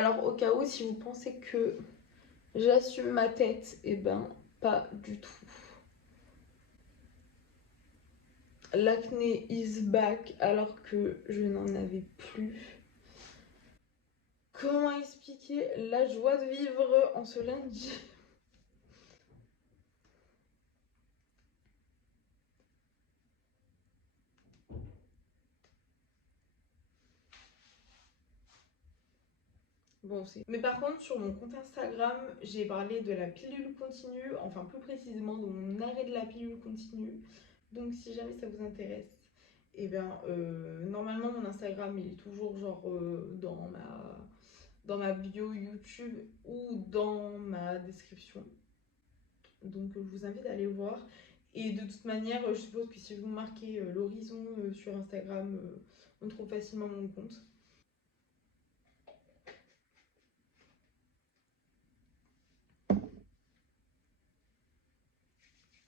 Alors au cas où, si vous pensez que j'assume ma tête, eh ben pas du tout. L'acné is back alors que je n'en avais plus. Comment expliquer la joie de vivre en ce lundi? Bon, mais par contre, sur mon compte Instagram, j'ai parlé de la pilule continue, enfin plus précisément de mon arrêt de la pilule continue. Donc si jamais ça vous intéresse, et bien normalement mon Instagram il est toujours genre dans ma bio YouTube ou dans ma description. Donc je vous invite à aller voir. Et de toute manière, je suppose que si vous marquez l'horizon sur Instagram, on trouve facilement mon compte.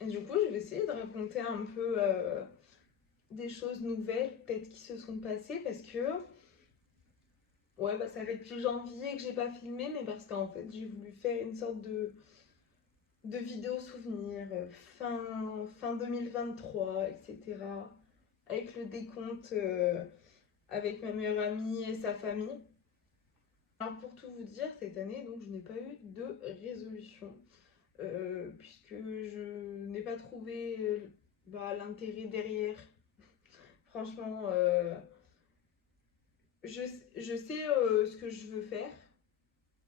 Et du coup, je vais essayer de raconter un peu des choses nouvelles, peut-être qui se sont passées, parce que ouais, bah, ça fait depuis janvier que j'ai pas filmé, mais parce qu'en fait, j'ai voulu faire une sorte de vidéo souvenir fin 2023, etc. Avec le décompte avec ma meilleure amie et sa famille. Alors pour tout vous dire, cette année, donc je n'ai pas eu de résolution. Puisque je n'ai pas trouvé l'intérêt derrière. Franchement, je, je sais ce que je veux faire,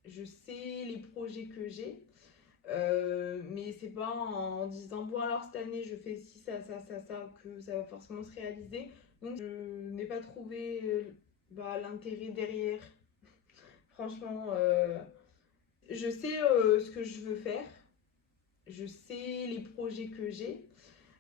je sais les projets que j'ai, mais c'est pas en disant bon alors cette année je fais ci, ça, que ça va forcément se réaliser. Donc je n'ai pas trouvé l'intérêt derrière. Franchement, je sais ce que je veux faire, je sais les projets que j'ai.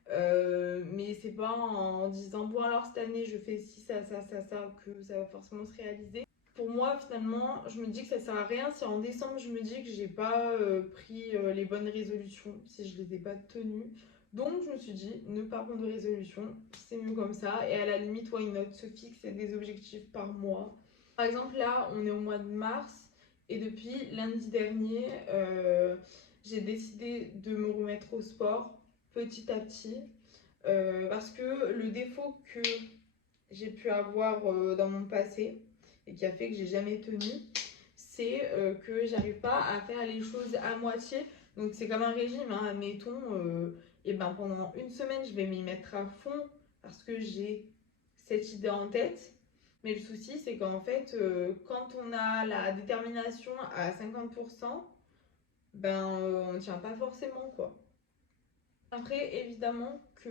Mais c'est pas en disant bon alors cette année je fais ci, ça, que ça va forcément se réaliser. Pour moi finalement je me dis que ça sert à rien si en décembre je me dis que j'ai pas pris les bonnes résolutions, si je les ai pas tenues. Donc je me suis dit ne pas prendre de résolution, c'est mieux comme ça. Et à la limite why not, se fixer des objectifs par mois. Par exemple là on est au mois de mars et depuis lundi dernier j'ai décidé de me remettre au sport petit à petit. Parce que le défaut que j'ai pu avoir dans mon passé et qui a fait que j'ai jamais tenu, c'est que j'arrive pas à faire les choses à moitié. Donc c'est comme un régime, hein, admettons, et ben pendant une semaine je vais m'y mettre à fond parce que j'ai cette idée en tête. Mais le souci c'est qu'en fait quand on a la détermination à 50%, ben on ne tient pas forcément quoi. Après évidemment que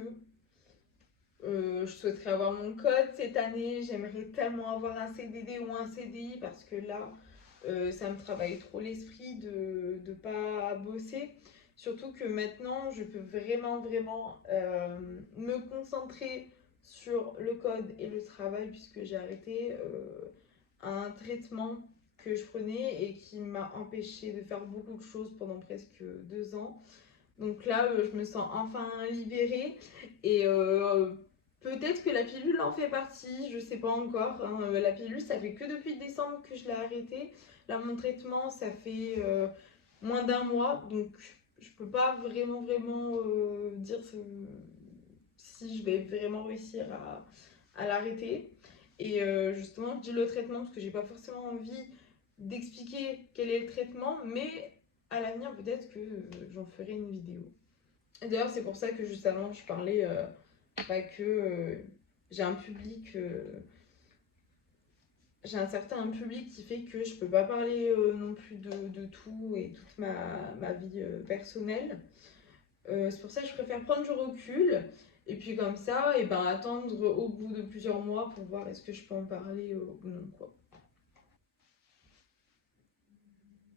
je souhaiterais avoir mon code cette année. J'aimerais tellement avoir un CDD ou un CDI parce que là, ça me travaille trop l'esprit de ne pas bosser. Surtout que maintenant, je peux vraiment me concentrer sur le code et le travail puisque j'ai arrêté un traitement que je prenais et qui m'a empêché de faire beaucoup de choses pendant presque 2 ans. Donc là, je me sens enfin libérée et peut-être que la pilule en fait partie, je sais pas encore, hein. La pilule, ça fait que depuis décembre que je l'ai arrêtée. Là, mon traitement, ça fait moins d'un mois, donc je peux pas vraiment dire si je vais vraiment réussir à l'arrêter. Et justement, je dis le traitement parce que j'ai pas forcément envie d'expliquer quel est le traitement, mais à l'avenir, peut-être que j'en ferai une vidéo. Et d'ailleurs, c'est pour ça que juste avant, je parlais pas que j'ai un public, j'ai un certain public qui fait que je peux pas parler non plus de tout et toute ma vie personnelle. C'est pour ça que je préfère prendre du recul et puis comme ça, et ben attendre au bout de plusieurs mois pour voir est-ce que je peux en parler ou non quoi.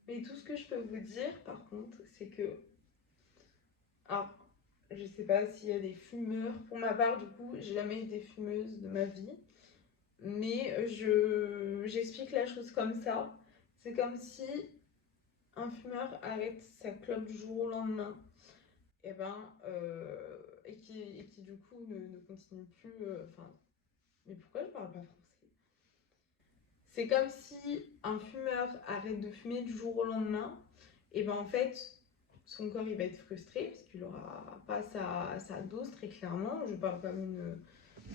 Mais tout ce que je peux vous dire par contre, c'est que alors, je sais pas s'il y a des fumeurs. Pour ma part, du coup, j'ai jamais été fumeuse de ma vie. Mais j'explique la chose comme ça. C'est comme si un fumeur arrête sa clope du jour au lendemain. Et ben, et qui du coup ne continue plus. Enfin, mais pourquoi je parle pas français? C'est comme si un fumeur arrête de fumer du jour au lendemain, et ben en fait, son corps il va être frustré parce qu'il n'aura pas sa dose très clairement. Je parle comme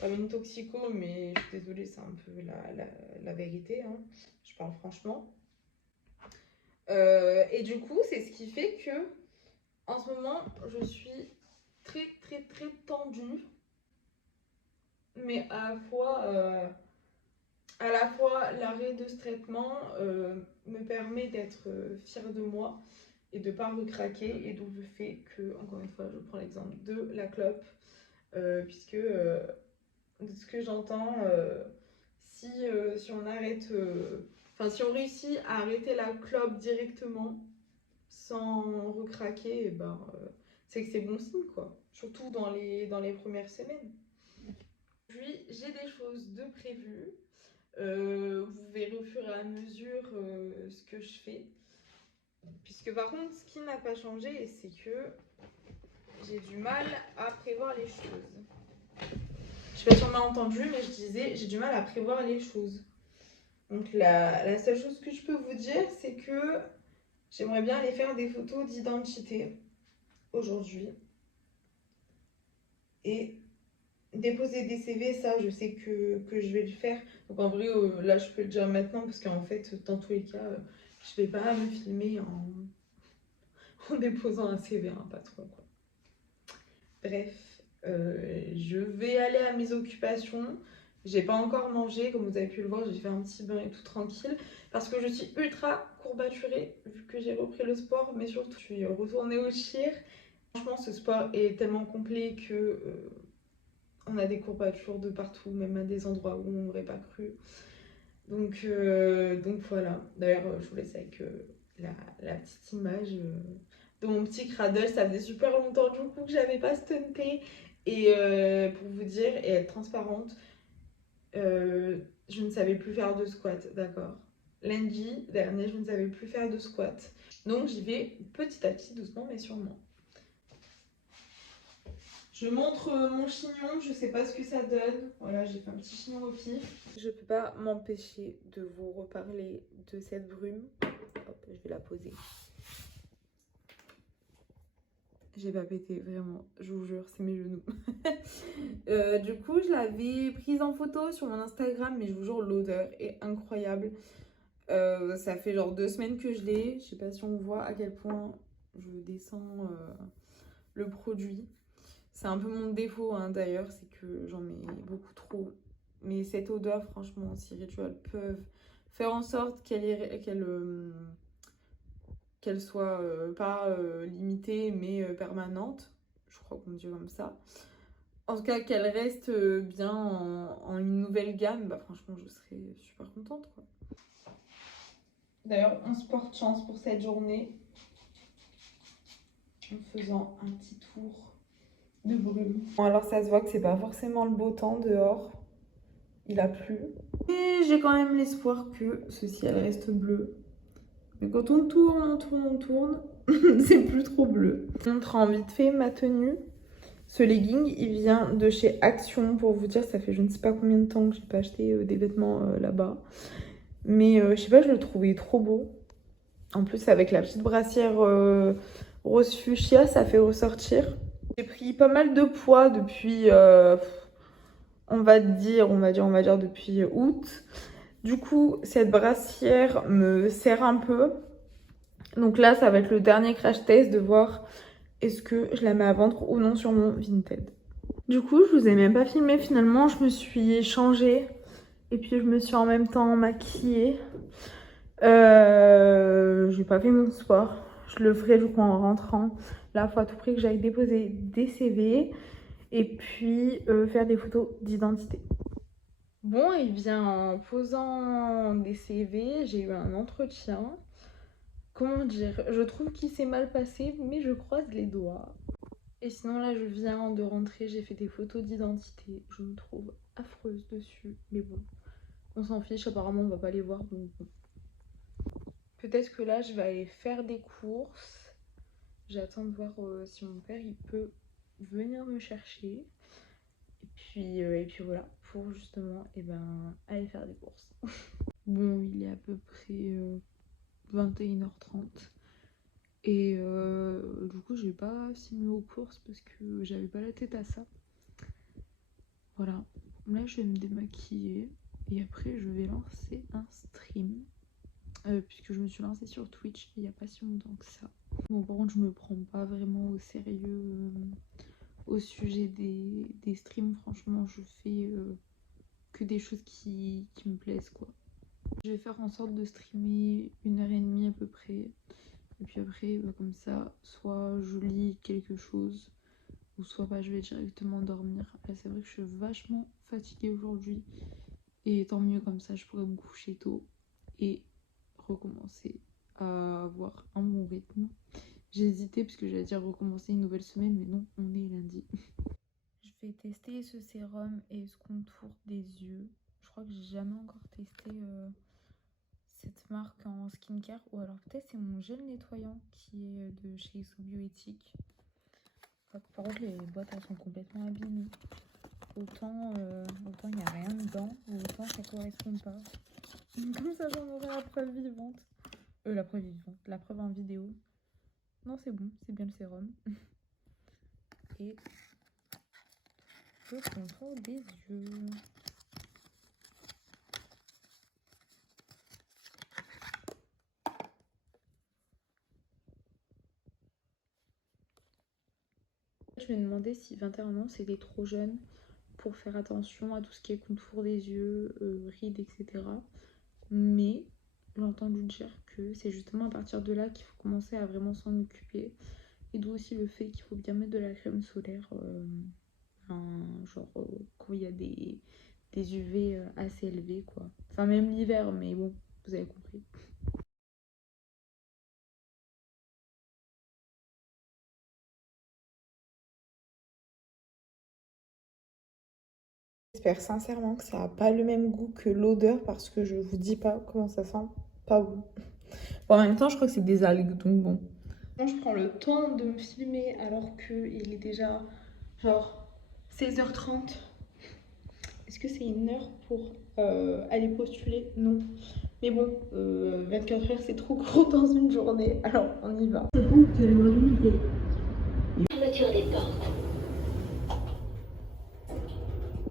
une toxico, mais je suis désolée, c'est un peu la vérité, hein. Je parle franchement. Et du coup, c'est ce qui fait que en ce moment, je suis très très très tendue, mais à la fois l'arrêt de ce traitement me permet d'être fière de moi et de ne pas recraquer, et donc le fait que, encore une fois, je prends l'exemple de la clope, puisque de ce que j'entends, si on arrête, si on réussit à arrêter la clope directement sans recraquer, et ben, c'est que c'est bon signe, quoi. Surtout dans les premières semaines. Puis j'ai des choses de prévues. Vous verrez au fur et à mesure ce que je fais. Puisque par contre, ce qui n'a pas changé, c'est que j'ai du mal à prévoir les choses. Je sais pas si on m'a entendu, mais je disais, j'ai du mal à prévoir les choses. Donc la seule chose que je peux vous dire, c'est que j'aimerais bien aller faire des photos d'identité aujourd'hui. Et déposer des CV, ça, je sais que je vais le faire. Donc en vrai, là, je peux le dire maintenant, parce qu'en fait, dans tous les cas, je vais pas me filmer en déposant un CV, hein, pas trop, quoi. Bref, je vais aller à mes occupations. J'ai pas encore mangé, comme vous avez pu le voir, j'ai fait un petit bain et tout tranquille. Parce que je suis ultra courbaturée, vu que j'ai repris le sport, mais surtout, je suis retournée au cheer. Franchement, ce sport est tellement complet que on a des courbatures de partout, même à des endroits où on n'aurait pas cru. Donc voilà. D'ailleurs, je vous laisse avec la petite image de mon petit cradle. Ça faisait super longtemps du coup que j'avais pas stunté. Et pour vous dire et être transparente, je ne savais plus faire de squat, d'accord. Lundi dernier, je ne savais plus faire de squat. Donc j'y vais petit à petit, doucement mais sûrement. Je montre mon chignon, je sais pas ce que ça donne. Voilà, j'ai fait un petit chignon au pif. Je peux pas m'empêcher de vous reparler de cette brume. Hop, je vais la poser. J'ai pas pété, vraiment, je vous jure, c'est mes genoux. Du coup, je l'avais prise en photo sur mon Instagram, mais je vous jure, l'odeur est incroyable. Ça fait genre 2 semaines que je l'ai. Je sais pas si on voit à quel point je descends le produit. C'est un peu mon défaut, hein, d'ailleurs, c'est que j'en mets beaucoup trop. Mais cette odeur, franchement, si Ritual peuvent faire en sorte qu'elle soit pas limitée, mais permanente, je crois qu'on dit comme ça. En tout cas, qu'elle reste bien en une nouvelle gamme, bah franchement, je serais super contente, quoi. D'ailleurs, on se porte chance pour cette journée en faisant un petit tour de brume. Bon, alors ça se voit que c'est pas forcément le beau temps dehors. Il a plu. Et j'ai quand même l'espoir que ce ciel reste bleu. Mais quand on tourne, c'est plus trop bleu. Je vous montre en vite fait ma tenue. Ce legging, il vient de chez Action. Pour vous dire, ça fait je ne sais pas combien de temps que j'ai pas acheté des vêtements là-bas. Mais je sais pas, je le trouvais trop beau. En plus, avec la petite brassière rose fuchsia, ça fait ressortir. J'ai pris pas mal de poids depuis, on va dire depuis août. Du coup, cette brassière me sert un peu. Donc là, ça va être le dernier crash test de voir est-ce que je la mets à vendre ou non sur mon Vinted. Du coup, je vous ai même pas filmé finalement. Je me suis changée et puis je me suis en même temps maquillée. J'ai pas fait mon sport. Je le ferai du coup en rentrant. Là, il faut à tout prix que j'aille déposer des CV et puis faire des photos d'identité. Bon, et bien en posant des CV, j'ai eu un entretien. Comment dire? Je trouve qu'il s'est mal passé, mais je croise les doigts. Et sinon, là, je viens de rentrer, j'ai fait des photos d'identité. Je me trouve affreuse dessus, mais bon, on s'en fiche, apparemment, on va pas les voir, donc bon. Peut-être que là, je vais aller faire des courses. J'attends de voir si mon père, il peut venir me chercher. Et puis voilà, pour justement, aller faire des courses. Bon, il est à peu près 21h30. Et du coup, j'ai pas filmé aux courses parce que j'avais pas la tête à ça. Voilà. Là, je vais me démaquiller. Et après, je vais lancer un stream. Puisque je me suis lancée sur Twitch il n'y a pas si longtemps que ça. Bon, par contre, je me prends pas vraiment au sérieux au sujet des streams. Franchement, je fais que des choses qui me plaisent, quoi. Je vais faire en sorte de streamer 1h30 à peu près. Et puis après, comme ça, soit je lis quelque chose, ou soit je vais directement dormir. Là, c'est vrai que je suis vachement fatiguée aujourd'hui. Et tant mieux, comme ça, je pourrais me coucher tôt et recommencer à avoir un bon rythme. J'ai hésité parce que j'allais dire recommencer une nouvelle semaine, mais non, on est lundi. Je vais tester ce sérum et ce contour des yeux. Je crois que j'ai jamais encore testé cette marque en skincare. Ou alors peut-être c'est mon gel nettoyant qui est de chez Sobioéthique. Par contre les boîtes elles sont complètement abîmées. Autant il n'y a rien dedans, ou autant ça correspond pas. Comme ça j'en aurai la preuve vivante. La preuve vivante, la preuve en vidéo. Non c'est bon, c'est bien le sérum. Et le contour des yeux. Je me demandais si 21 ans c'était trop jeune pour faire attention à tout ce qui est contour des yeux, rides, etc. Mais j'ai entendu dire que c'est justement à partir de là qu'il faut commencer à vraiment s'en occuper. Et d'où aussi le fait qu'il faut bien mettre de la crème solaire, quand il y a des UV assez élevés, quoi. Enfin, même l'hiver, mais bon, vous avez compris. J'espère sincèrement que ça n'a pas le même goût que l'odeur parce que je vous dis pas comment ça sent. Pas bon. Bon, en même temps, je crois que c'est des algues, donc bon. Je prends le temps de me filmer alors qu'il est déjà genre 16h30. Est-ce que c'est une heure pour aller postuler? Non. Mais bon, 24 heures c'est trop court dans une journée, alors on y va. C'est bon, tu as le droit d'imiter. Fermeture des portes.